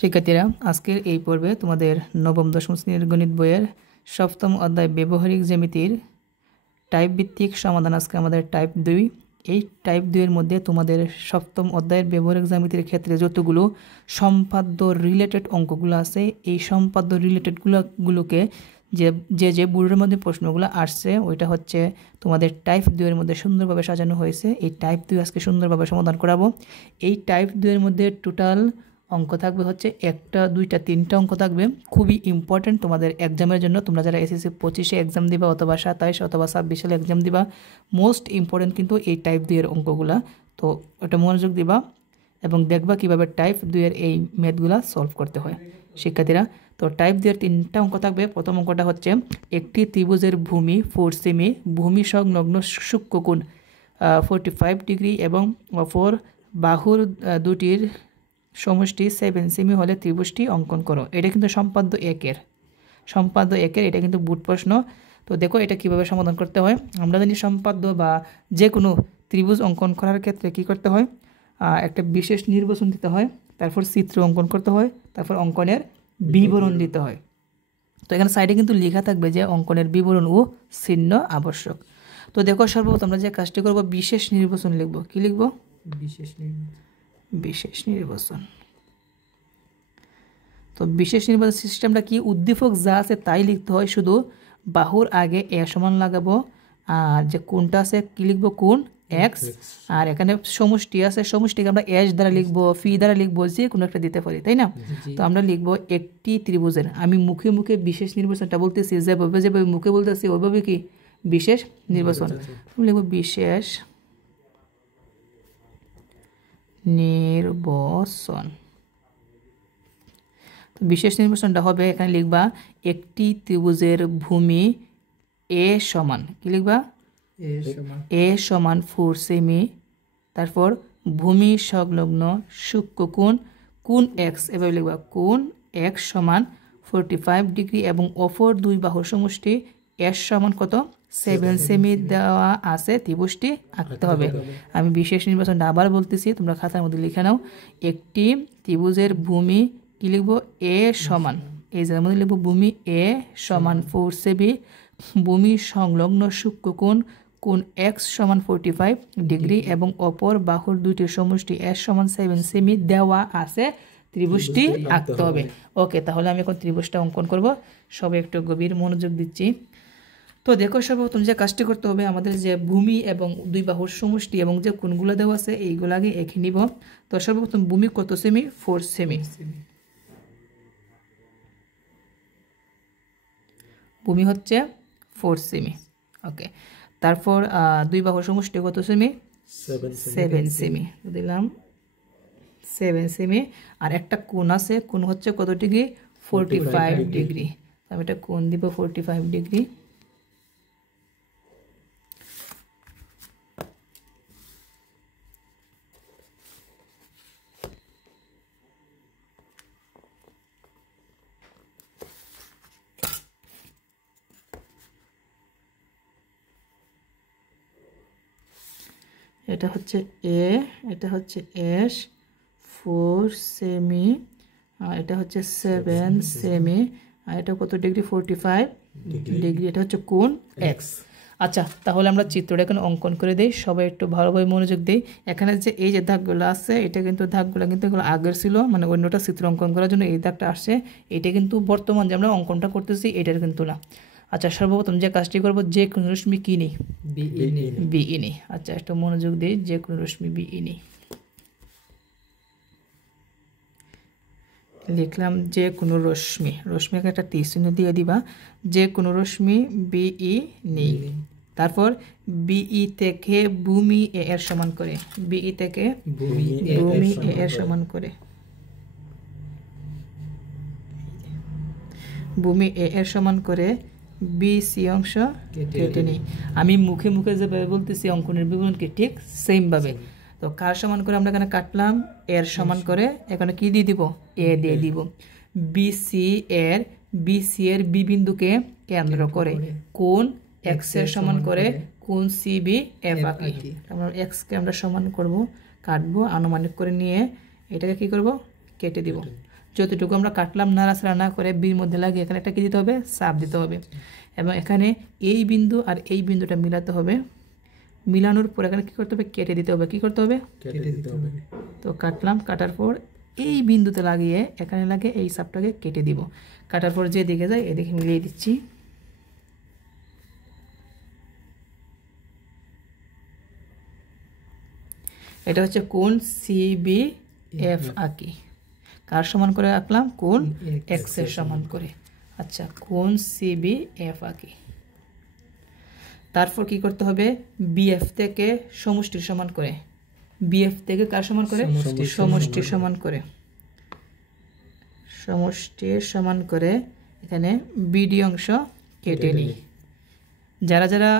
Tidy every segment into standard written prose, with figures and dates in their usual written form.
শিক্ষার্থীরা আজকের এই পর্বে তোমাদের নবম দশম শ্রেণীর গণিত বইয়ের সপ্তম অধ্যায় ব্যবহারিক জ্যামিতির টাইপ ভিত্তিক সমাধান। আজকে আমাদের টাইপ 2। এই টাইপ 2 এর মধ্যে তোমাদের সপ্তম অধ্যায়ের ব্যবহারিক জ্যামিতির ক্ষেত্রে যতগুলো সম্পাদ্য রিলেটেড অঙ্কগুলো আছে, এই সম্পাদ্য রিলেটেডগুলোকে যে বোর্ডের মধ্যে প্রশ্নগুলো আসছে ওইটা হচ্ছে তোমাদের টাইপ 2 এর মধ্যে সুন্দরভাবে সাজানো হয়েছে। এই টাইপ 2 আজকে সুন্দরভাবে সমাধান করাবো। এই টাইপ 2 এর মধ্যে টোটাল অঙ্ক থাকবে হচ্ছে 1টা 2টা 3টা অঙ্ক থাকবে, খুবই ইম্পর্টেন্ট তোমাদের এক্সামের জন্য। তোমরা যারা এসএসসি 25-এ এক্সাম দিবা অথবা 27 অথবা 26 সালে এক্সাম দিবা, মোস্ট ইম্পর্টেন্ট কিন্তু এই টাইপ 2 এর অঙ্কগুলা। তো ওটা মনোযোগ দিবা এবং দেখবা কিভাবে টাইপ 2 এর এই ম্যাথগুলা সলভ করতে হয় শিক্ষার্থীরা। তো টাইপ 2 এর 3টা অঙ্ক থাকবে। প্রথম অঙ্কটা হচ্ছে একটি ত্রিভুজের ভূমি 4 সেমি, ভূমি সংলগ্ন সূক্ষ্মকোণ 45 ডিগ্রি এবং অপর বাহুর দুটির সমষ্টি 7 সেমি হলে ত্রিভুজটি অঙ্কন করো। এটা কিন্তু সম্পাদ্য 1-এর এটা কিন্তু বোর্ড প্রশ্ন। তো দেখো এটা কিভাবে সমাধান করতে হয়। আমরা জানি সম্পাদ্য বা যে কোনো ত্রিভুজ অঙ্কন করার ক্ষেত্রে কি করতে হয়, একটা বিশেষ নির্বাচন দিতে হয়, তারপর চিত্র অঙ্কন করতে হয়, তারপর অঙ্কনের বিবরণ দিতে হয়। তো এখানে সাইডে কিন্তু লেখা থাকবে যে অঙ্কনের বিবরণ ও চিহ্ন আবশ্যক। তো দেখো সর্বপ্রথম আমরা যে কাজটি করব, বিশেষ নির্বাচন লিখব। কি লিখব? বিশেষ নির্বাচন। তো বিশেষ নির্বাচন সিস্টেমটা কি, উদ্দীপক যা আছে তাই লিখতে হয়, শুধু বাহুর আগে এ সমান লাগাবো, আর যে কোণটা আছে কি লিখবো, কোণ এক্স, আর এখানে সমষ্টি আছে, সমষ্টিকে আমরা এস দ্বারা লিখবো, ফি দ্বারা লিখবো, যে কোনো একটা দিতে পারি, তাই না? তো আমরা লিখবো একটি ত্রিভুজের, আমি মুখে মুখে বিশেষ নির্বাচনটা বলতেছি, যেভাবে মুখে বলতেছি ওইভাবে কি বিশেষ নির্বাচন। লিখবো বিশেষ নির্বাচন। তো বিশেষ নির্বাচনটা হবে, এখানে লিখবা একটি ত্রিভুজের ভূমি এ সমান, কি লিখবা, এ সমান 4 সেমি, তারপর ভূমি সংলগ্ন সূক্ষ্মকোণ কোণ এক্স, এভাবে লিখবা কোণ এক্স সমান 45 ডিগ্রি এবং অপর দুই বাহুর সমষ্টি এস সমান কত, 7 সেমি দেওয়া আছে, ত্রিভুজটি আঁকতে হবে। আমি বিশেষ নির্বাচনটা আবার বলতেছি, তোমরা খাতার মধ্যে লিখে নাও। একটি ত্রিভুজের ভূমি কি লিখবো, এ সমান, এই জায়গার মধ্যে লিখবো ভূমি এ সমান 4 সেমি, ভূমি সংলগ্ন সূক্ষ্মকোণ কোণ এক্স সমান 45 ডিগ্রি এবং অপর বাহুর দুইটির সমষ্টি এস সমান 7 সেমি দেওয়া আছে, ত্রিভুজটি আঁকতে হবে। ওকে, তাহলে আমি এখন ত্রিভুজটা অঙ্কন করব। সবাই একটু গভীর মনোযোগ দিচ্ছি। তো দেখো সর্বপ্রথম যে কাজটি করতে হবে, আমাদের যে ভূমি এবং দুই বাহুর সমষ্টি এবং যে কোণগুলো দেওয়া আছে এইগুলো আগে এঁকে নিব। তো সর্বপ্রথম ভূমি কত সেমি, 4 সেমি, ভূমি হচ্ছে 4 সেমি। ওকে, তারপর দুই বাহুর সমষ্টি কত সেমি, 7 সেমি দিলাম, 7 সেমি। আর একটা কোণ আছে, কোণ হচ্ছে কত ডিগ্রি, 45 ডিগ্রি। আমি এটা কোণ দিব 45 ডিগ্রি। এটা হচ্ছে এ, এটা হচ্ছে এস 4 সেমি, আর এটা হচ্ছে 7 সেমি, আর এটা কত ডিগ্রি, 45 ডিগ্রি। এটা হচ্ছে কোণ এক্স। আচ্ছা, তাহলে আমরা চিত্রটা এখানে অঙ্কন করে দিই। সবাই একটু ভালোভাবে মনোযোগ দিই। এখানে যে এই যে দাগগুলো আছে, এটা কিন্তু দাগগুলো কিন্তু এগুলো আগের ছিল, মানে অন্যটা চিত্র অঙ্কন করার জন্য এই দাগটা আসছে। এটা কিন্তু বর্তমান যে আমরা অঙ্কনটা করতেছি এটার কিন্তু না। আচ্ছা, সর্বপ্রথম যে কাজটি করবো, যে কোনো রশ্মি কি নেই, বিই নেই। আচ্ছা, একটা মনোযোগ দিই, যে কোনো রশ্মি বিই নেই লিখলাম। যে কোনো রশ্মি, রশ্মিকে একটা টি চিহ্ন দিয়ে দিবা। যে কোনো রশ্মি বিই নেই। তারপর বিই থেকে ভূমি এ এর সমান করে, বিই থেকে ভূমি এ এর সমান করে, ভূমি এ এর সমান করে বিসি অংশ কেটে নিই। আমি মুখে মুখে যেভাবে বলতেছি অঙ্কনের বিবরণকে ঠিক সেম ভাবে। তো কার সমান করে আমরা এখানে কাটলাম, এর সমান করে এখানে কি দিয়ে দিব, এ দিয়ে দিব। বিসি এর বি বিন্দুকে কেন্দ্র করে কোণ এক্স এর সমান করে কোণ সিবি এফ আঁকি। আমরা এক্স কে আমরা সমান করব, কাটবো, আনুমানিক করে নিয়ে এটাকে কি করব, কেটে দিব। যতটুকু আমরা কাটলাম নাড়াচাড়া না করে বির মধ্যে লাগিয়ে এখানে একটা কি দিতে হবে, চাপ দিতে হবে। এবং এখানে এই বিন্দু আর এই বিন্দুটা মিলাতে হবে। মিলানোর পর এখানে কী করতে হবে, কেটে দিতে হবে। কী করতে হবে, কেটে দিতে হবে। তো কাটলাম, কাটার পর এই বিন্দুতে লাগিয়ে এখানে লাগিয়ে এই চাপটাকে কেটে দিব। কাটার পর যে দিকে যায় এদিকে মিলিয়ে দিচ্ছি। এটা হচ্ছে কোণ CBF আঁকি। কার সমান করে আঁকলাম, কোণ এক্স এর সমান করে। আচ্ছা, কোণ CBF আঁকি। তারপর কি করতে হবে, BF থেকে সমষ্টির সমান করে, BF থেকে কার সমান করে, সমষ্টির সমান করে, সমষ্টির সমান করে এখানে BD অংশ কেটে নিই। যারা যারা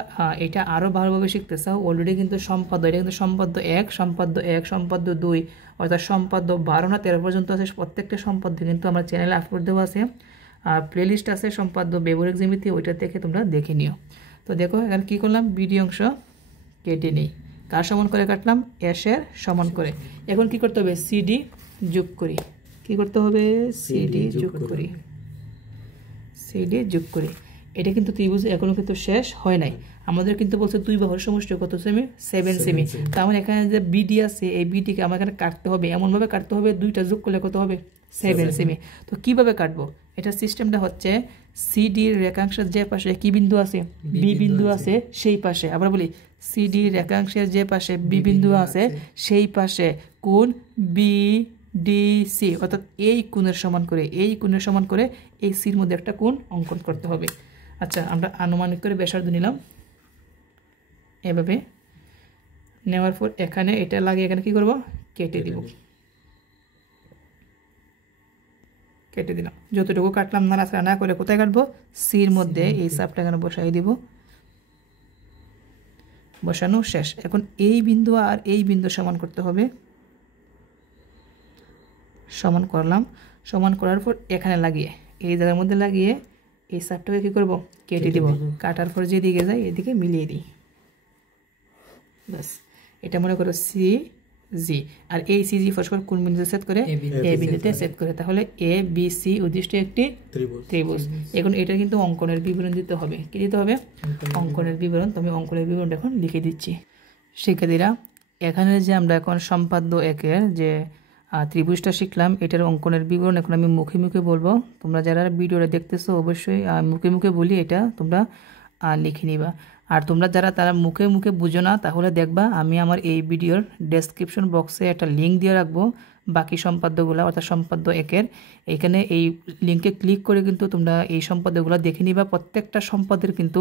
এটা আরও ভালোভাবে শিখতে চাও অলরেডি কিন্তু সম্পাদ্য, এটা কিন্তু সম্পাদ্য 1, সম্পাদ্য 1, সম্পাদ্য 2 অর্থাৎ সম্পাদ্য 12 না 13 পর্যন্ত আছে। প্রত্যেকটা সম্পাদ্য কিন্তু আমার চ্যানেলে আপলোড দেওয়া আছে, প্লেলিস্ট আছে সম্পাদ্য ব্যবহারিক জ্যামিতি, ওইটা থেকে তোমরা দেখে নিও। তো দেখো এখানে কী করলাম, BD অংশ কেটে নিই। কার সমান করে কাটলাম, এস এর সমান করে। এখন কি করতে হবে, CD যোগ করি। কি করতে হবে, CD যোগ করি, CD যোগ করি। এটা কিন্তু ত্রিভুজ এখনো কিন্তু শেষ হয় নাই। আমাদের কিন্তু বলছে দুই বাহুর সমষ্টি কত সেমি, 7 সেমি। তার মানে এখানে যে BD আছে এই BDকে আমার এখানে কাটতে হবে, এমনভাবে কাটতে হবে দুইটা যোগ করলে কত হবে, 7 সেমি। তো কিভাবে কাটবো, এটা সিস্টেমটা হচ্ছে CD রেখাংশের যে পাশে কি বিন্দু আছে, B বিন্দু আছে সেই পাশে, আবার বলি CD রেখাংশের যে পাশে B বিন্দু আছে সেই পাশে কোণ BDC অর্থাৎ এই কোণের সমান করে, এই কোণের সমান করে এই সির মধ্যে একটা কোণ অঙ্কন করতে হবে। আচ্ছা, আমরা আনুমানিক করে ব্যাসার্ধ নিলাম এভাবে। নেওয়ার পর এখানে এটা লাগিয়ে এখানে কি করব, কেটে দিব। কেটে দিলাম, যতটুকু কাটলাম নাড়াচাড়া না করে কোথায় কাটবো, সির মধ্যে এই চাপটা এখানে বসাই দিব। বসানো শেষ। এখন এই বিন্দু আর এই বিন্দু সমান করতে হবে। সমান করলাম, সমান করার পর এখানে লাগিয়ে এই জায়গার মধ্যে লাগিয়ে এই চাপটাকে কী করবো, কেটে দিব। কাটার পর যেদিকে যায় এদিকে মিলিয়ে দিই, ব্যাস। এটা মনে করো CG, আর এই CG ফসফর কোন বিন্দুতে সেট করে, এ বিন্দুতে সেট করে। তাহলে ABC উদ্দিষ্ট একটি ত্রিভুজ। এখন এটা কিন্তু অঙ্কনের বিবরণ দিতে হবে। কি দিতে হবে, অঙ্কনের বিবরণ। তো আমি অঙ্কনের বিবরণটা এখন লিখে দিচ্ছি। শিক্ষার্থীরা, এখানে যে আমরা এখন সম্পাদ্য 1-এর যে ত্রিভুজটা শিখলাম এটার অঙ্কনের বিবরণ এখন আমি মুখে মুখে বলবো। তোমরা যারা ভিডিওটা দেখতেছো অবশ্যই মুখে মুখে বলি এটা তোমরা লিখে নিবা। আর তোমরা যারা তারা মুখে মুখে বুঝো না তাহলে দেখবা আমি আমার এই ভিডিওর ডেসক্রিপশন বক্সে একটা লিঙ্ক দিয়ে রাখবো বাকি সম্পাদ্যগুলো অর্থাৎ সম্পাদ্য 1-এর। এখানে এই লিঙ্কে ক্লিক করে কিন্তু তোমরা এই সম্পাদ্যগুলো দেখে নিবা। প্রত্যেকটা সম্পাদের কিন্তু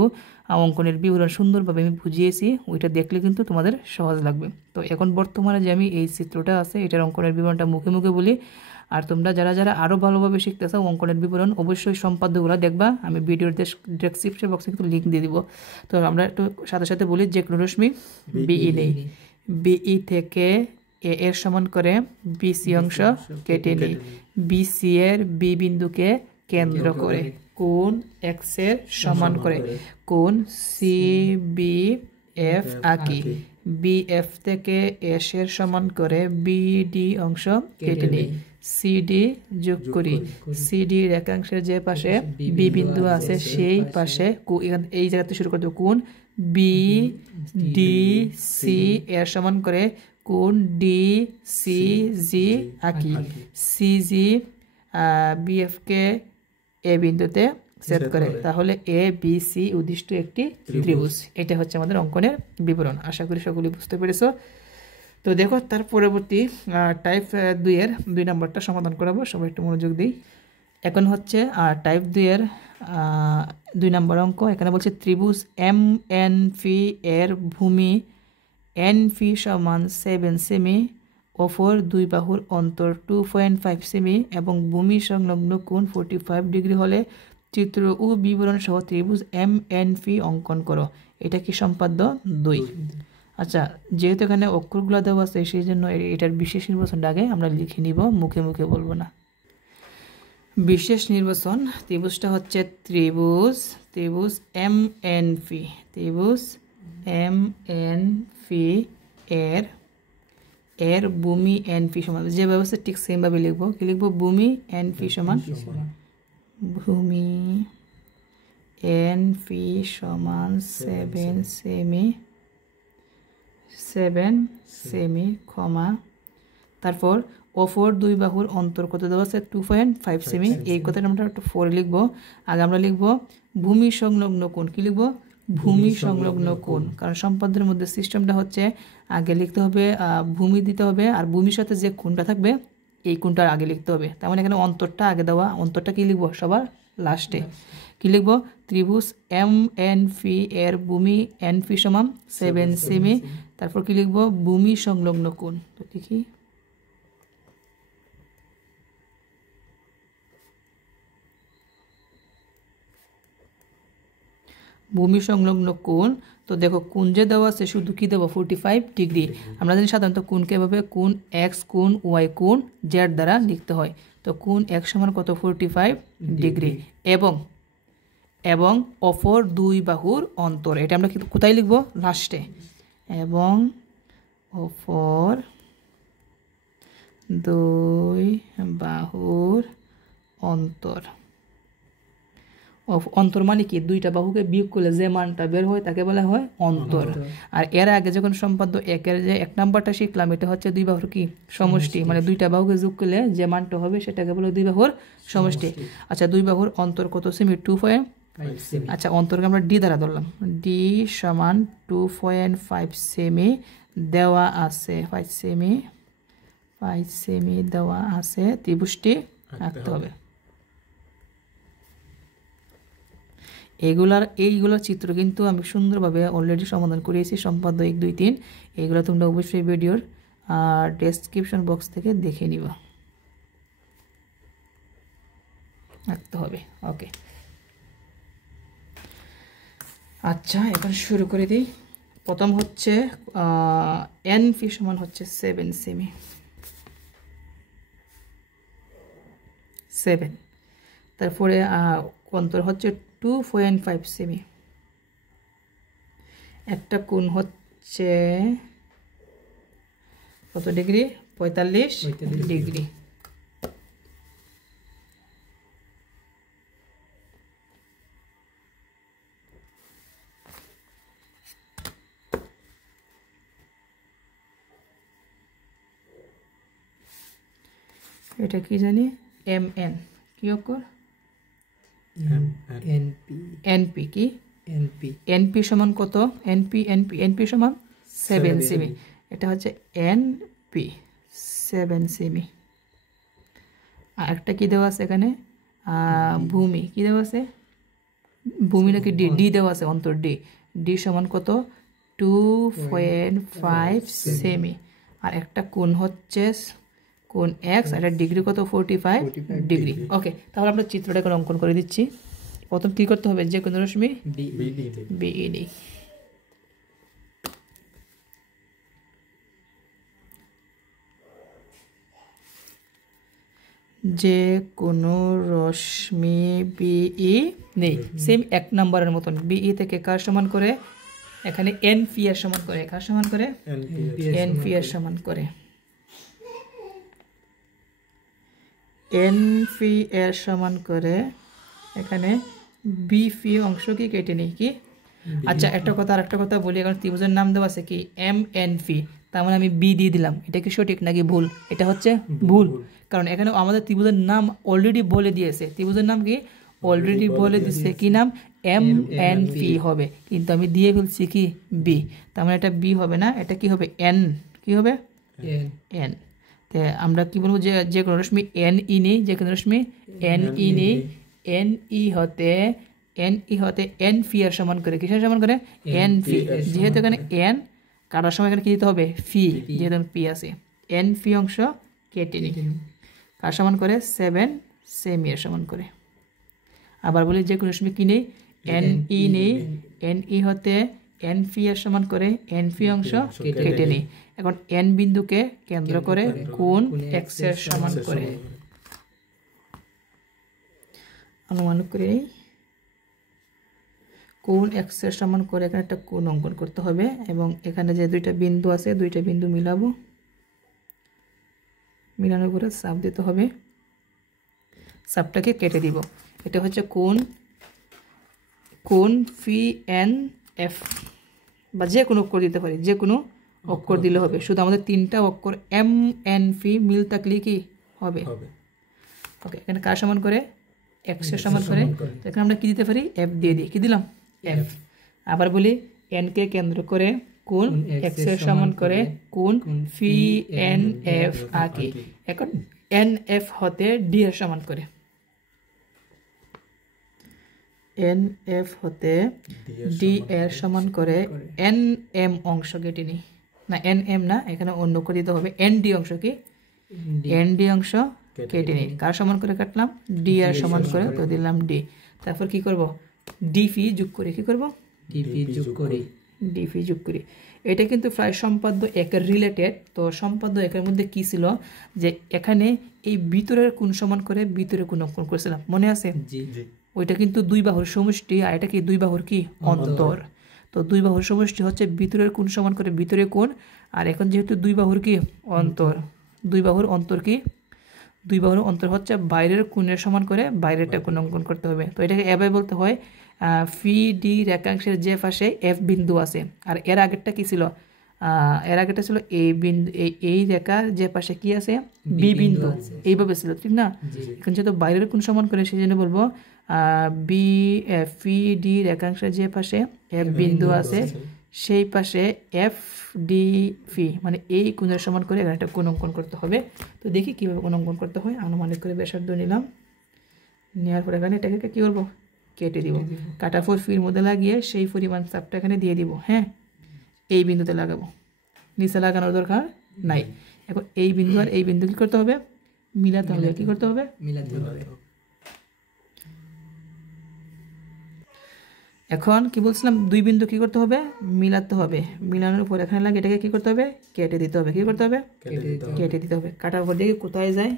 অঙ্কনের বিবরণ সুন্দরভাবে আমি বুঝিয়েছি, ওইটা দেখলে কিন্তু তোমাদের সহজ লাগবে। তো এখন বর্তমানে যে আমি এই চিত্রটা আছে এটার অঙ্কনের বিবরণটা মুখে মুখে বলি। আর তোমরা যারা যারা আরও ভালোভাবে শিখতে চাও অঙ্কনের বিবরণ অবশ্যই সম্পাদ্যগুলো দেখবা, আমি ভিডিওর ডেসক্রিপশন বক্সে কিন্তু লিঙ্ক দিয়ে দিব। তো আমরা একটু সাথে সাথে বলি, যে কোনো রশ্মি BE নেই, BE থেকে এ এর সমান করে BC অংশ কেটে নিই। BC এর B বিন্দুকে কেন্দ্র করে কোণ X এর সমান করে কোণ CBF আঁকি। BF থেকে S এর সমান করে BD অংশ কেটে নিই। CD যোগ করি, CD রেখাংশের যে পাশে B বিন্দু আছে সেই পাশে এই জায়গাতে শুরু করতে কোণ BDC এর সমান করে কোণ DCG আঁকি। CG BF কে এ বিন্দুতে সেট করে, তাহলে ABC উদ্দিষ্ট একটি ত্রিভুজ। এটা হচ্ছে আমাদের অঙ্কনের বিবরণ। আশা করি সকলে বুঝতে পেরেছো। তো দেখো তার পরবর্তী টাইপ 2-এর 2 নম্বরটা সমাধান করাবো, সবাই একটু মনোযোগ দিই। এখন হচ্ছে টাইপ 2-এর 2 নম্বর অঙ্ক। এখানে বলছে ত্রিভুজ MNP এর ভূমি NP সমান 7 সেমি, অপর দুই বাহুর অন্তর 2.5 সেমি এবং ভূমি সংলগ্ন কোণ 45 ডিগ্রি হলে চিত্র ও বিবরণ সহ ত্রিভুজ MNP অঙ্কন করো। এটা কি সম্পাদ্য 2। আচ্ছা, যেহেতু এখানে অক্ষরগুলো দেওয়া আছে সেই জন্য এটার বিশেষ নির্বাচনটা আগে আমরা লিখে নিব, মুখে মুখে বলবো না। বিশেষ নির্বাচন, ত্রিভুজটা হচ্ছে ত্রিভুজ MNP এর এর ভূমি এন ফি সমান, যে ব্যবস্থা ঠিক সেমভাবে লিখবো। কি লিখবো? ভূমি এন ফি সমান, ভূমি এন ফি সমান 7 সেমি কমা, তারপর অপর দুই বাহুর অন্তর কত দেওয়া আছে? 2.5 সেমি। এই কথাটা আমরা একটু 4 লিখবো। আগে আমরা লিখবো ভূমি সংলগ্ন কোণ। কি লিখবো? ভূমি সংলগ্ন কোণ। কারণ সম্পাদ্যের মধ্যে সিস্টেমটা হচ্ছে আগে লিখতে হবে ভূমি দিতে হবে, আর ভূমির সাথে যে কোণটা থাকবে এই কোণটা আগে লিখতে হবে। তার মানে এখানে অন্তরটা আগে দেওয়া, অন্তরটা কি লিখবো? সবার লাস্টে। কি লিখবো? ত্রিভুজ এম এন ফি এর ভূমি এন ফি সমান 7 সেমি। তারপর কি লিখবো? ভূমি সংলগ্ন কোণ। তো দেখি, ভূমি সংলগ্ন কোণ। তো দেখো কোণ যে দেওয়া আছে শুধু কি দেবো? 45 ডিগ্রি। আমরা জানি সাধারণত কোণকে এভাবে কোণ এক্স, কোণ ওয়াই, কোণ জেড দ্বারা লিখতে হয়। তো কোণ এক্স সমান কত? 45 ডিগ্রি। এবং অপর দুই বাহুর অন্তর, এটা আমরা কোথায় লিখবো? লাস্টে। এবং অপর দুই বাহুর অন্তর। অন্তর মানে কি? দুইটা বাহুকে বিয়োগ করলে যে মানটা বের হয় তাকে বলা হয় অন্তর। আর এর আগে যখন সম্পাদ্য একের যে 1 নাম্বারটা শিখলাম, এটা হচ্ছে দুই বাহুর কি? সমষ্টি। মানে দুইটা বাহুকে যোগ করলে যে মানটা হবে সেটাকে বলে দুই বাহুর সমষ্টি। আচ্ছা, দুই বাহুর অন্তর কত সেমি? 2.5 সেমি। আচ্ছা, অন্তরকে আমরা ডি দ্বারা ধরলাম। ডি সমান 2.5 সেমি দেওয়া আছে, 5 সেমি দেওয়া আছে। ত্রিভুজটি আঁকতে হবে। এইগুলার চিত্র কিন্তু আমি সুন্দরভাবে অলরেডি সমাধান করিয়েছি, সম্পাদ্য 1, 2, 3। এইগুলো তোমরা অবশ্যই ভিডিওর ডেসক্রিপশন বক্স থেকে দেখে নিবা, আঁকতে হবে। ওকে, আচ্ছা এখন শুরু করে দিই। প্রথম হচ্ছে এন ফি সমান হচ্ছে 7 সেমি। 7। তারপরে অন্তর হচ্ছে 2.5 সেমি। একটা কোণ হচ্ছে কত ডিগ্রি? 45 ডিগ্রি। এটা কি জানি? এম এন কি অক্ষর? এনপি। কি এনপি সমান কত? এনপি সমান 7 সেমি। এটা হচ্ছে এনপি 7 সেমি। আর একটা কি দেওয়া আছে এখানে? ভূমি কি দেওয়া আছে? ভূমি নাকি ডি? ডি দেওয়া আছে, অন্তর ডি। ডি সমান কত? 2.5 সেমি। আর একটা কোণ হচ্ছে কোণ এক্স, এটা ডিগ্রি কত? 45 ডিগ্রি। ওকে, তাহলে আমরা চিত্রটা এখন অঙ্কন করে দিচ্ছি। প্রথম কি করতে হবে? যে কোনো রশ্মি বিইডি। যে কোনো রশ্মি বিই নেই, সেম 1 নম্বরের মতন। বিই থেকে কার সমান করে? এখানে এন ফি এর সমান করে। কার সমান করে? এন ফি এর সমান করে। এন ফি এর সমান করে এখানে বি ফি অংশ কি কেটে নেই। কি? আচ্ছা, একটা কথা বলি। এখন ত্রিভুজের নাম দেওয়া আছে কি? এম এন ফি। তার মানে আমি বি দিয়ে দিলাম। এটা কি সঠিক নাকি ভুল? এটা হচ্ছে ভুল, কারণ এখানে আমাদের ত্রিভুজের নাম অলরেডি বলে দিয়েছে। ত্রিভুজের নাম কি? অলরেডি বলে দিচ্ছে। কি নাম? এম এন ফি হবে, কিন্তু আমি দিয়ে ফেলছি কি? বি। তার মানে এটা বি হবে না, এটা কি হবে? এন। কি হবে? এন। তো আমরা কি বলবো? যে কোনো রশ্মি এন ই নেই, যে কোনো রশ্মি এন ই নেই, এন ই হতে এন ফি এর সমান করে। কিসের সমান করে? এন ফি। যেহেতু এখানে এন কাটার সময় এখানে কি দিতে হবে? ফি, যেহেতু পি আছে। এন ফি অংশ কেটে নিই। কার সমান করে? 7 সেমি এর সমান করে। আবার বলি, যে কোনো রশ্মি কি নেই? এন ই নেই, এন ই হতে এন ফি এর সমান করে এন ফি অংশ কেটে নিই। এখন এন বিন্দুকে কেন্দ্র করে কোণ এক্স এর সমান করে অনুমান করে নিই। কোণ এক্স এর সমান করে এখানে একটা কোণ অঙ্কন করতে হবে, এবং এখানে যে দুইটা বিন্দু আছে দুইটা বিন্দু মিলাবো। মিলানোর পরে চাপ দিতে হবে, চাপটাকে কেটে দিব। এটা হচ্ছে কোণ ফি এন এফ, বা যে কোনো অক্ষর দিতে পারি, যে কোনো অক্ষর দিলে হবে, শুধু আমাদের তিনটা অক্ষর এম এন ফি মিল থাকলে কি হবে। ওকে, এখানে কার সমান করে, এক্স এর সমান করে, তো এখানে আমরা কি দিতে পারি, এফ দিয়ে দিই। কি দিলাম, এফ। আবার বলি এন কে কেন্দ্র করে কোণ এক্স এর সমান করে কোণ ফি এন এফ আঁকি। এখন এন এফ হতে ডি এর সমান করে, এন এফ হতে ডি এর সমান করে এন এম অংশ কেটে নিই, না এন এম না, এখানে অন্য করে দিতে হবে, এন ডি অংশ কি, এন ডি অংশ কেটে নিই। কার সমান করে কাটলাম, ডি এর সমান করে, তো দিলাম ডি। তারপর কি করব, ডি ফি যোগ করে, কি করব, ডিপি যোগ করি, ডিফি যোগ করি। এটা কিন্তু প্রায় সম্পাদ্য একের রিলেটেড। তো সম্পাদ্য একের মধ্যে কি ছিল, যে এখানে এই ভিতরের কোণ সমান করে ভিতরে কোণ অঙ্কন করেছিলাম, মনে আছে? ওইটা কিন্তু দুই বাহুর সমষ্টি, আর এটা কি দুই বাহুর কি অন্তর। তো দুই বাহুর সমষ্টি হচ্ছে ভিতরের কোণ সমান করে ভিতরে কোণ, আর এখন যেহেতু দুই বাহুর কি অন্তর, দুই বাহুর অন্তর কি, দুই বাহুর অন্তর হচ্ছে বাইরের কোণের সমান করে বাইরেরটা কোণ অঙ্কন করতে হবে। তো এটাকে এভাবে বলতে হয়, ফি ডি রেখাংশের যে পাশে এফ বিন্দু আছে, আর এর আগেরটা কি ছিল, এর আগেরটা ছিল এই বিন্দু, এই রেখার যে পাশে কি আছে, বি বিন্দু, এইভাবে ছিল, ঠিক না? এখন যেহেতু বাইরের কোণ সমান করে, সেই জন্য বলবো বি ফি ডি রেখাংশের যে পাশে এফ বিন্দু আছে সেই পাশে এফ ডি ফি, মানে এই কোণের সমান করে এখানে একটা কোণ অঙ্কন করতে হবে। তো দেখি কীভাবে কোণ অঙ্কন করতে হয়। আনুমানিক করে ব্যাসার্ধ নিলাম, নেওয়ার পর এখানে এটাকে কী করবো, কেটে দিব। কাটার পর ফির মধ্যে লাগিয়ে সেই পরিমাণ চাপটা এখানে দিয়ে দিব। হ্যাঁ, এই বিন্দুতে লাগাবো, নিচে লাগানোর দরকার নাই। এখন এই বিন্দু আর এই বিন্দু কী করতে হবে, মিলাতে হবে। কী করতে হবে, মিলাতে হবে। এখন কি বলছিলাম, দুই বিন্দু কি করতে হবে, মিলাতে হবে। মিলানোর পর এখানে লাগে এটাকে কি করতে হবে, কেটে দিতে হবে। কি করতে হবে, কেটে দিতে হবে। কাটার পর দেখি কোথায় যায়,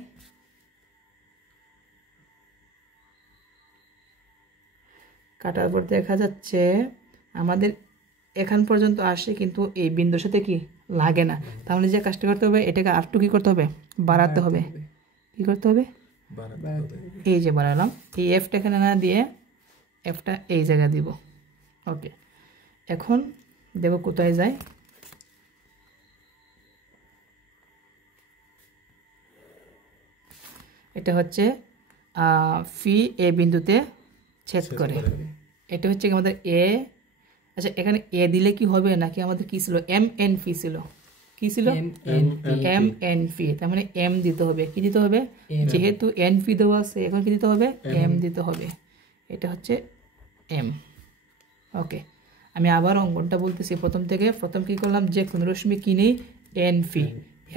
কাটার পর দেখা যাচ্ছে আমাদের এখান পর্যন্ত আসে, কিন্তু এই বিন্দুর সাথে কি লাগে না। তাহলে যে কাজটা করতে হবে, এটাকে আরেকটু কি করতে হবে, বাড়াতে হবে। কি করতে হবে, এই যে বাড়ালাম, এই এফটা এখানে না দিয়ে এফটা এই জায়গায় দিব। ওকে, এখন দেখো কোথায় যায়, এটা হচ্ছে ফি এ বিন্দুতে ছেদ করে। এটা হচ্ছে আমাদের এ। আচ্ছা, এখানে এ দিলে কি হবে, নাকি আমাদের কি ছিল, এম এন ফি ছিল, কি ছিল, এম এন ফি, তার মানে এম দিতে হবে। কি দিতে হবে, যেহেতু এন ফি দেওয়া আছে, এখন কি দিতে হবে, এম দিতে হবে। এটা হচ্ছে এম। ওকে, আমি আবার অঙ্কনটা বলতেছি প্রথম থেকে। প্রথম কি করলাম, যে কোনো রশ্মি কিনি এন ফি,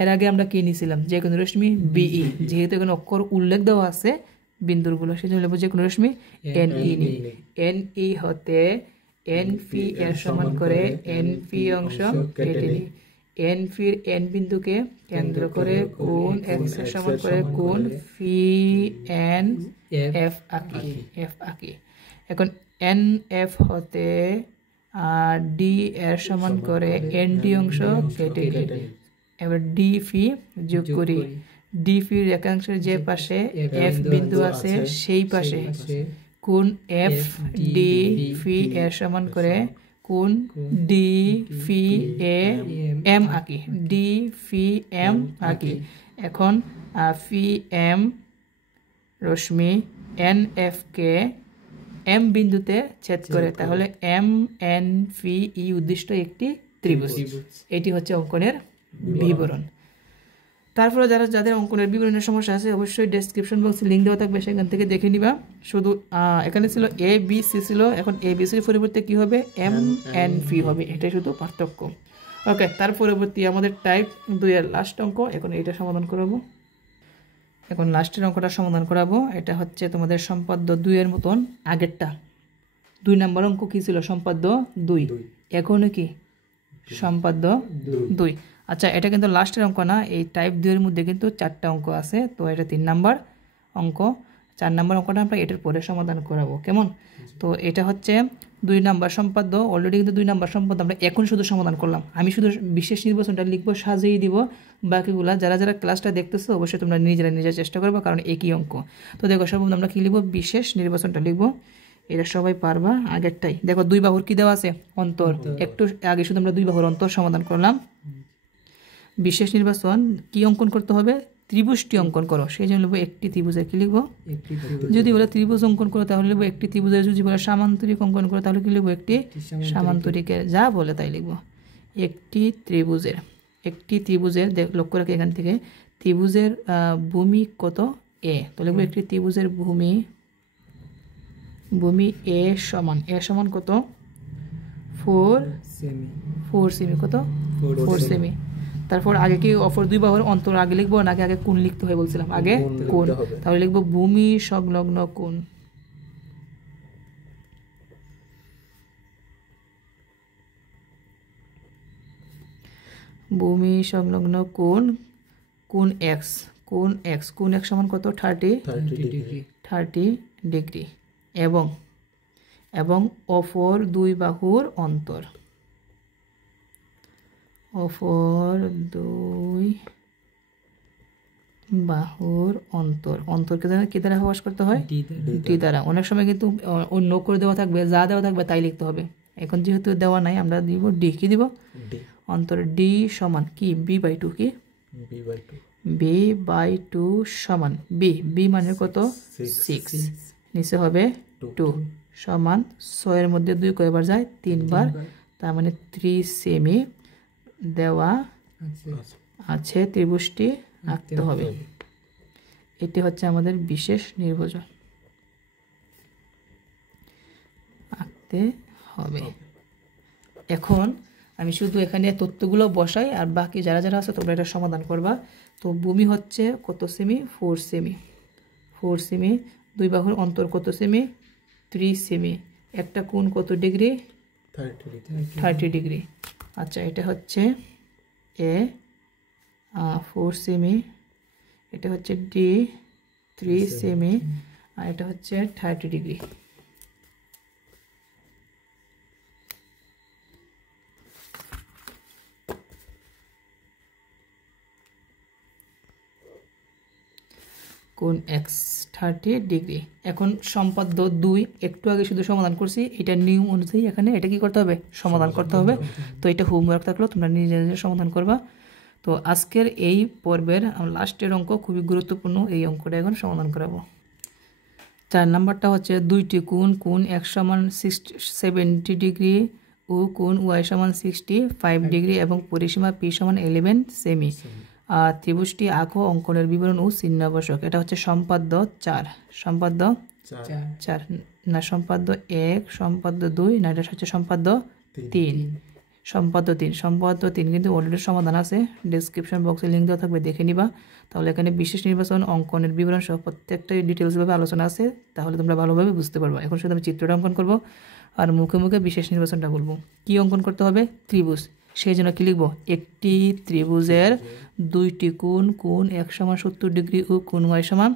এর আগে আমরা কি নিয়েছিলাম, যে কোনো রশ্মি বিই, যেহেতু এখানে অক্ষর উল্লেখ দেওয়া আছে বিন্দুরগুলো, সেই জন্য যে কোনো রশ্মি এন ই নি। এন ই হতে এন ফি এর সমান করে এন ফি অংশ কেটে নিই। এন ফির এন বিন্দুকে কেন্দ্র করে কোণ এক্স এর সমান করে কোণ ফি এন এফ আঁকি, এফ আঁকি। এখন এন এফ হতে ডি এর সমান করে এন ডি অংশ কেটে নিই। এবার ডি ফি যোগ করি, ডি ফি রেখাংশের যে পাশে এফ বিন্দু আছে সেই পাশে কোণ এফ ডি ফি এর সমান করে কোণ ডি ফি এ এম আঁকি, ডি ফি এম আঁকি। এখন ফি এম রশ্মি এন এফ কে এম বিন্দুতে ছেদ করে, তাহলে এম এন ফি ই উদ্দিষ্ট একটি ত্রিভুজ। এটি হচ্ছে অঙ্কনের বিবরণ। তারপরে যাদের অঙ্কনের বিবরণের সমস্যা আছে, অবশ্যই ডেসক্রিপশন বক্সে লিঙ্ক দেওয়া থাকবে, সেখান থেকে দেখে নিবা। শুধু এখানে ছিল এ বি সি ছিল, এখন এ বি সির পরিবর্তে কী হবে, এম এন ফি হবে, এটাই শুধু পার্থক্য। ওকে, তার পরবর্তী আমাদের টাইপ 2 এর লাস্ট অঙ্ক, এখন এটা সমাধান করাবো। এখন লাস্টের অঙ্কটা সমাধান করাবো। এটা হচ্ছে তোমাদের সম্পাদ্য 2 এর মতন আগেরটা। 2 নম্বর অঙ্ক কী ছিল, সম্পাদ্য 2, এখনও কি সম্পাদ্য 2। আচ্ছা, এটা কিন্তু লাস্টের অঙ্ক না, এই টাইপ 2 এর মধ্যে কিন্তু 4টা অঙ্ক আছে। তো এটা 3 নাম্বার অঙ্ক, 4 নম্বর অঙ্কটা আমরা এটার পরে সমাধান করাবো, কেমন? তো এটা হচ্ছে 2 নম্বর সম্পাদ্য। অলরেডি কিন্তু 2 নম্বর সম্পাদ্য আমরা এখন শুধু সমাধান করলাম। আমি শুধু বিশেষ নির্বাচনটা লিখবো, সাজিয়ে দিব। বাকিগুলা যারা যারা ক্লাসটা দেখতেছো অবশ্যই তোমরা নিজেরা চেষ্টা করবে, কারণ একই অঙ্ক। তো দেখো সর্বপ্রথম আমরা কী লিখবো, বিশেষ নির্বাচনটা লিখবো। এটা সবাই পারবা, আগেরটাই। দেখো 2 বাহুর কী দেওয়া আছে, অন্তর। একটু আগে শুধু আমরা 2 বাহুর অন্তর সমাধান করলাম। বিশেষ নির্বাচন কি অঙ্কন করতে হবে, ত্রিভুজটি অঙ্কন করো। সেই জন্য লিখবো একটি ত্রিভুজের, কি লিখবো, যদি বলে ত্রিভুজ অঙ্কন করো তাহলে লিখবো একটি ত্রিভুজের, যদি বলে সামান্তরিক অঙ্কন করো তাহলে কি লিখবো, একটি সামান্তরিকের, যা বলে তাই লিখবো। একটি ত্রিভুজের, একটি ত্রিভুজের লক্ষ্য রাখি এখান থেকে ত্রিভুজের ভূমি কত, এ। তো লিখবো একটি ত্রিভুজের ভূমি এ সমান কত, 4 সেমি। কত, 4 সেমি। তারপর আগে কি অপর 2 বাহুর অন্তর আগে লিখবো নাকি আগে কোণ লিখতে হয় বলছিলাম, আগে কোণ। তাহলে লিখবো ভূমি সংলগ্ন কোণ। ভূমি সংলগ্ন কোণ, কোণ এক্স সমান কত, 30 ডিগ্রি। এবং অপর 2 বাহুর অন্তর, অন্তরকে কি দ্বারা প্রকাশ করতে হয়, ডি দ্বারা। অনেক সময় কিন্তু অন্য করে দেওয়া থাকবে, যা দেওয়া থাকবে তাই লিখতে হবে। এখন যেহেতু দেওয়া নাই আমরা দিব ডি, কি দিব, অন্তর ডি সমান কি, b/2, কি b/2 সমান বি মানে কত, 6, নিচে হবে 2 সমান 6 এর মধ্যে 2 কয়বার যায়, 3 বার, তার মানে 3 সেমি দেওয়া আছে। ত্রিভুজটি আঁকতে হবে। এটি হচ্ছে আমাদের বিশেষ নির্বাচন, আঁকতে হবে। এখন আমি শুধু এখানে তথ্যগুলো বসাই, আর বাকি যারা যারা আছে তোমরা এটা সমাধান করবা। তো ভূমি হচ্ছে কত সেমি, 4 সেমি। 2 বাহুর অন্তর কত সেমি, 3 সেমি। একটা কোণ কত ডিগ্রি, 30 ডিগ্রি। আচ্ছা, এটা হচ্ছে এ 4 সেমি, এটা হচ্ছে ডি 3 সেমি, আর এটা হচ্ছে 30 ডিগ্রি। কোণ এক্স 30 ডিগ্রি। এখন সম্পাদ্য 2 একটু আগে শুধু সমাধান করছি, এটা নিয়ম অনুযায়ী এখানে এটা কি করতে হবে, সমাধান করতে হবে। তো এটা হোমওয়ার্ক থাকলো, তোমরা নিজে সমাধান করবা। তো আজকের এই পর্বের লাস্টের অঙ্ক খুবই গুরুত্বপূর্ণ, এই অঙ্কটা এখন সমাধান করাবো। 4 নাম্বারটা হচ্ছে 2টি কোণ x সমান 70 ডিগ্রি ও কোণ y সমান 65 ডিগ্রি এবং পরিসীমা p সমান 11 সেমি। ত্রিভুজটি আঁকো, অঙ্কনের বিবরণ ও চিহ্ন আবশ্যক। এটা হচ্ছে সম্পাদ্য 4 না সম্পাদ্য 1, সম্পাদ্য 2 না, এটা হচ্ছে সম্পাদ্য 3। সম্পাদ্য 3 কিন্তু অলরেডি সমাধান আছে, ডেসক্রিপশন বক্সে লিঙ্ক দেওয়া থাকবে, দেখে নিবা। তাহলে এখানে বিশেষ নির্বাচন, অঙ্কনের বিবরণ সহ প্রত্যেকটা ডিটেলসভাবে আলোচনা আছে, তাহলে তোমরা ভালোভাবে বুঝতে পারবা। এখন শুধু আমি চিত্রটা অঙ্কন করবো আর মুখে মুখে বিশেষ নির্বাচনটা বলবো। কি অঙ্কন করতে হবে, ত্রিভুজ। সেই জন্য কি লিখবো, একটি ত্রিভুজের 2টি কোণ x সমান 70 ডিগ্রি ও কোণ y সমান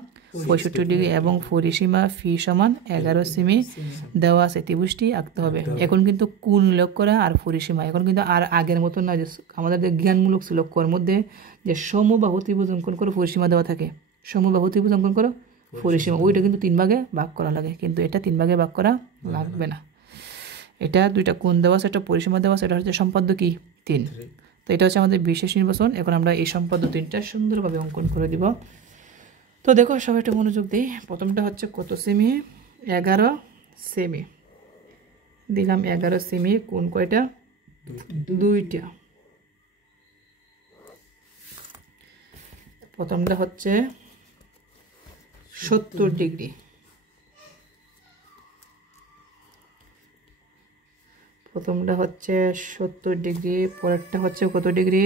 65 ডিগ্রি এবং পরিসীমা ফি সমান 11 সেমি দেওয়া আছে, ত্রিভুজটি আঁকতে হবে। এখন কিন্তু কোণ উল্লেখ করা আর পরিসীমা, এখন কিন্তু আর আগের মতো না যে আমাদের জ্ঞানমূলক ছিল কর মধ্যে যে সমবাহু ত্রিভুজ অঙ্কন করে পরিসীমা দেওয়া থাকে, সমবাহু ত্রিভুজ অঙ্কন করো পরিসীমা, ওইটা কিন্তু 3 ভাগে ভাগ করা লাগে, কিন্তু এটা 3 ভাগে ভাগ করা লাগবে না। এটা 2টা কোণ দেওয়া আছে, একটা পরিসীমা দেওয়া আছে, এটা হচ্ছে সম্পাদ্য কি 3। তো এটা হচ্ছে আমাদের বিশেষ নির্বাচন। এখন আমরা এই সম্পাদ্য 3টা সুন্দরভাবে অঙ্কন করে দিব। তো দেখো সবাই একটু মনোযোগ দিই। প্রথমটা হচ্ছে কত সেমি, 11 সেমি দিলাম, 11 সেমি। কোণ কয়টা, 2টা। প্রথমটা হচ্ছে 70 ডিগ্রি, প্রথমটা হচ্ছে 70 ডিগ্রি, পরেরটা হচ্ছে কত ডিগ্রি,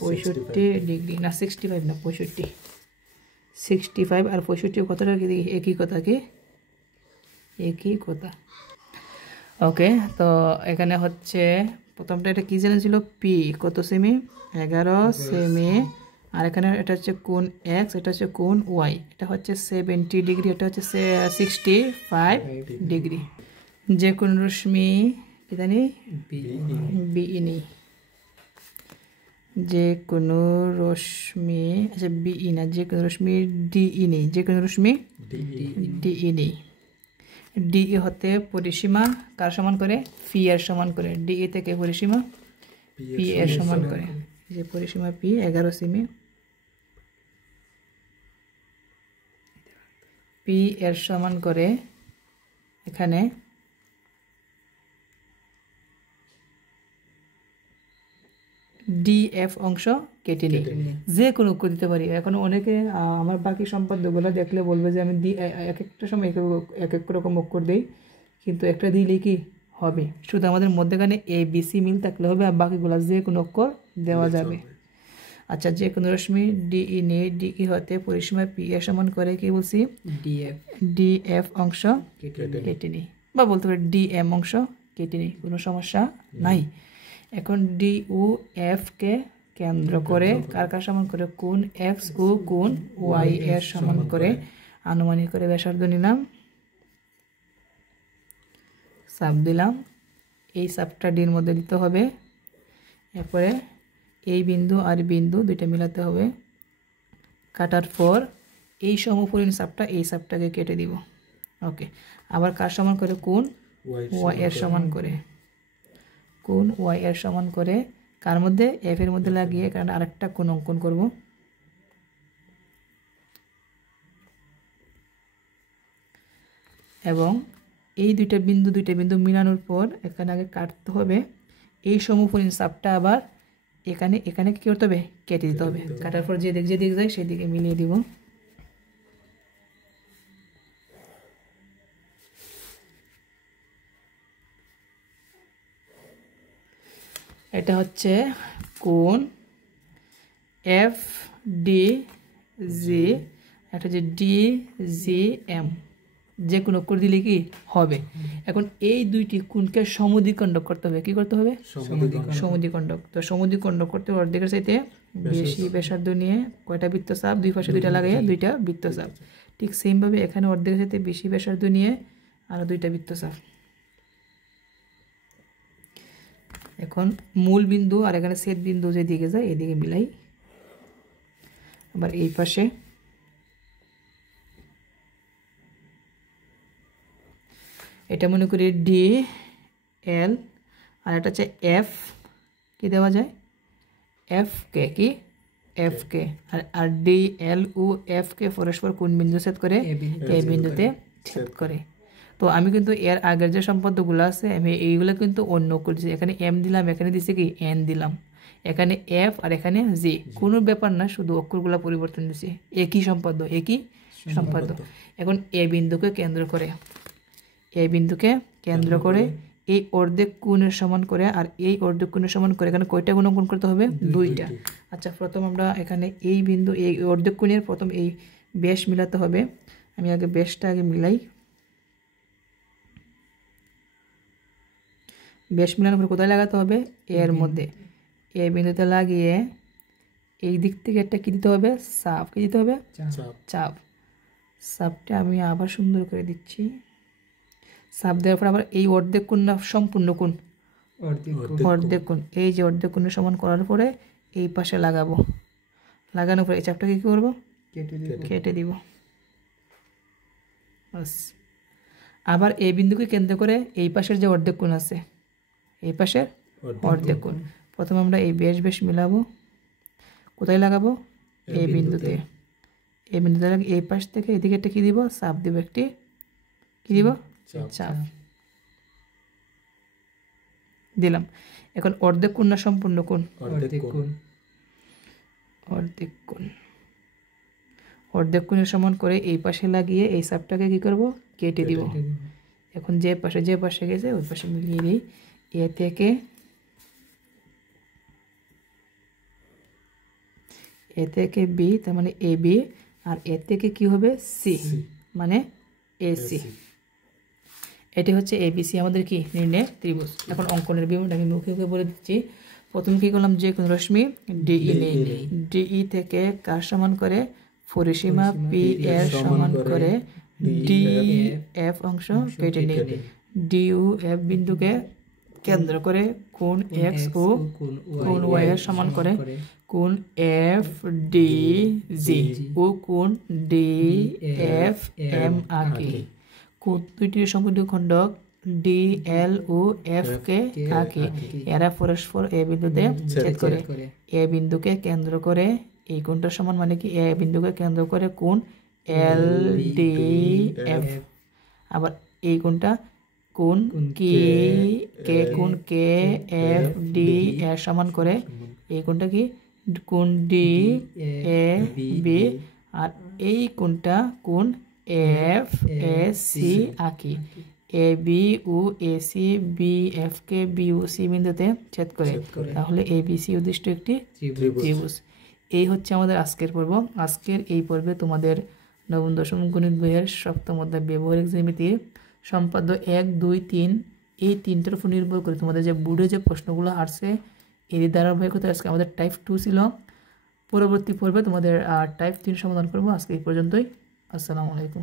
65 ডিগ্রি না 65 না 65 আর 65 কতটা একই কথা, কি একই কথা। ওকে, তো এখানে হচ্ছে প্রথমটা এটা কি জানা ছিল, পি কত সেমি, 11 সেমি আর এখানে এটা হচ্ছে কোণ এক্স, এটা হচ্ছে কোণ ওয়াই, এটা হচ্ছে 70 ডিগ্রি, এটা হচ্ছে 65 ডিগ্রি। যে কোনো রশ্মি কি জানি বিই নেই, যে কোনো রশ্মি আচ্ছা বিই না, যে কোনো রশ্মি ডিই নেই, যে কোনো রশ্মি ডিই নেই। ডিই হতে পরিসীমা কার সমান করে? পি এর সমান করে। ডিই থেকে পরিসীমা পি এর সমান করে। যে পরিসীমা পি 11 সেমি, পি এর সমান করে এখানে ডিএফ অংশ কেটে নিই, যে কোনো অক্ষর দিতে পারি। এখন অনেকে আমার বাকি সম্পাদ্যগুলো দেখলে বলবে যে আমি এক একটা সময় এক এক রকম অক্ষর দিই, কিন্তু একটা দিলে কি হবে, শুধু আমাদের মধ্যেখানে এ বি সি মিল থাকলে হবে, আর বাকিগুলো যে কোনো অক্ষর দেওয়া যাবে। আচ্ছা, যে কোনো রশ্মি ডিই নিয়ে ডিই হতে পরিসীমা পি এর সমান করে কি বলছি? ডিএফ অংশ কেটে নিই, বা বলতে পারি ডিএম অংশ কেটে নিই, কোনো সমস্যা নাই। এখন ডি ও এফ কে কেন্দ্র করে কার কার সমান করে? কোণ এক্স ও কোণ ওয়াই এর সমান করে আনুমানিক করে ব্যাসার্ধ নিলাম, চাপ দিলাম। এই চাপটা ডির মধ্যে দিতে হবে। এরপরে এই বিন্দু আর বিন্দু দুইটা মিলাতে হবে। কাটার পর এই সমপরিমাণ চাপটা এই চাপটাকে কেটে দিব। ওকে, আবার কার সমান করে? কোণ ওয়াই এর সমান করে। কোণ ওয়াই এর সমান করে কার মধ্যে? এফ এর মধ্যে লাগিয়ে কারণ আরেকটা কোণ অঙ্কন করব। এবং এই দুইটা বিন্দু মিলানোর পর এখানে আগে কাটতে হবে। এই সমপরিমাণ চাপটা আবার এখানে এখানে কি করতে হবে? কেটে দিতে হবে। কাটার পর যে দিক যায় সেই দিকে মিলিয়ে দিব। এটা হচ্ছে কোণ এফ ডি জি, এটা হচ্ছে ডি জি এম, যে কোনো অক্ষর দিলে কি হবে। এখন এই দুইটি কোণকে সমদ্বিখণ্ডক করতে হবে। কি করতে হবে? সমদ্বিখণ্ডক। তো সমদ্বিখণ্ডক করতে অর্ধেকের চাইতে বেশি ব্যাসার্ধ নিয়ে কয়টা বৃত্তচাপ? দুই পাশে দুইটা লাগাইয়া দুইটা বৃত্তচাপ। ঠিক সেমভাবে এখানে অর্ধেকের চাইতে বেশি ব্যাসার্ধ নিয়ে আরো দুইটা বৃত্তচাপ। এখন মূল বিন্দু আর এখানে ছেদ বিন্দু যেদিকে যায় এদিকে মিলাই। আবার এই পাশে এটা মনে করি ডি এল, আর এটা হচ্ছে এফ, কি দেওয়া যায়? এফ কে, কি এফ কে। আর ডি এল ও এফ কে পরস্পর কোন বিন্দু ছেদ করে? এই বিন্দুতে ছেদ করে। তো আমি কিন্তু এর আগের যে সম্পাদ্যগুলো আছে আমি এইগুলো কিন্তু অন্য করছি। এখানে এম দিলাম, এখানে দিচ্ছি কি এন দিলাম, এখানে এফ আর এখানে জি, কোনো ব্যাপার না, শুধু অক্ষরগুলো পরিবর্তন দিচ্ছি। একই সম্পাদ্য, একই সম্পাদ্য। এখন এ বিন্দুকে কেন্দ্র করে, এই বিন্দুকে কেন্দ্র করে এই অর্ধেক কোণের সমান করে আর এই অর্ধেক কোণের সমান করে এখানে কয়টা কোণ অঙ্কন করতে হবে? দুইটা। আচ্ছা, প্রথম আমরা এখানে এই বিন্দু এই অর্ধেক কোণের প্রথম এই ব্যাস মিলাতে হবে। আমি আগে ব্যাসটা আগে মিলাই। ব্যাস মিলানোর পর কোথায় লাগাতে হবে? এর মধ্যে। এই বিন্দুতে লাগিয়ে এই দিক থেকে একটা কি দিতে হবে? চাপ। কি দিতে হবে? চাপ। চাপটা আমি আবার সুন্দর করে দিচ্ছি। চাপ দেওয়ার পর আবার এই অর্ধেক কোণ না সম্পূর্ণ কোণ? অর্ধেক কোণ। এই যে অর্ধেক কোণের সমান করার পরে এই পাশে লাগাবো। লাগানোর পরে এই চাপটাকে কি করবো? কেটে দিব। বাস। আবার এই বিন্দুকে কেন্দ্র করে এই পাশের যে অর্ধেক কোণ আছে, এই পাশের অর্ধেক কোণ, প্রথমে আমরা এই বেশ মিলাবো। কোথায় লাগাবো? এই বিন্দুতে। এই বিন্দুতে এই পাশ থেকে এদিকে একটা কি দিব? চাপ দিব। একটি কি দিব? চাপ দিলাম। এখন অর্ধেক কোণ না সম্পূর্ণ কোণ? অর্ধেক কোণ। অর্ধেক কোণের সমান করে এই পাশে লাগিয়ে এই চাপটাকে কি করব? কেটে দিব। এখন যে পাশে গেছে ওই পাশে মিলিয়ে দিই। এ থেকে বি, তার মানে এ বি, আর এ থেকে কি হবে? সি, মানে এসি। এটি হচ্ছে এবিসি আমাদের কি নির্ণয় ত্রিভুজ। এখন অঙ্কনের বিবরণ আমি মুখে বলে দিচ্ছি। প্রথম কি করলাম, যে কোন রশ্মি ডিই নেই, ডিই থেকে কার সমান করে পরিসীমা পি এর সমান করে ডি এফ অংশ কেটে নেই। ডিউ এফ বিন্দুকে কেন্দ্র করে কোণ এক্স ও কোণ ওয়াই এর সমান করে কোণ এফ ডি জি ও কোণ ডি এফ এম আঁকি। কোণ দুইটির সমদ্বিখণ্ডক খণ্ডক ডি এল ও এফ কে আঁকি। এরা পরস্পর এ বিন্দুতে ছেদ করে। এ বিন্দুকে কেন্দ্র করে এই কোণটার সমান মানে কি, এ বিন্দুকে কেন্দ্র করে কোণ এল ডি এফ। আবার এই কোণটা কোণ কে কোণ কে এফ ডি এর সমান করে এই কোণটা কি কোণ ডি এ বি। আর এই কোণটা কোণ এফ এ সি আঁকি। এ বি ও এ সি বি এফ কে বি ও সি বিন্দুতে ছেদ করে। তাহলে এ বি সি উদ্দিষ্ট একটি ত্রিভুজ। এই হচ্ছে আমাদের আজকের পর্ব। আজকের এই পর্বে তোমাদের নবম দশম গণিত বইয়ের সপ্তম অধ্যায় ব্যবহারিক জ্যামিতির সম্পাদ্য 1, 2, 3 এই তিনটার উপর নির্ভর করে তোমাদের যে বোর্ডে যে প্রশ্নগুলো আসছে এর ধারাবাহিকতা আজকে আমাদের টাইপ 2 ছিল। পরবর্তী পর্বে তোমাদের টাইপ 3 সমাধান করবো। আজকে এই পর্যন্তই। আসসালামু আলাইকুম।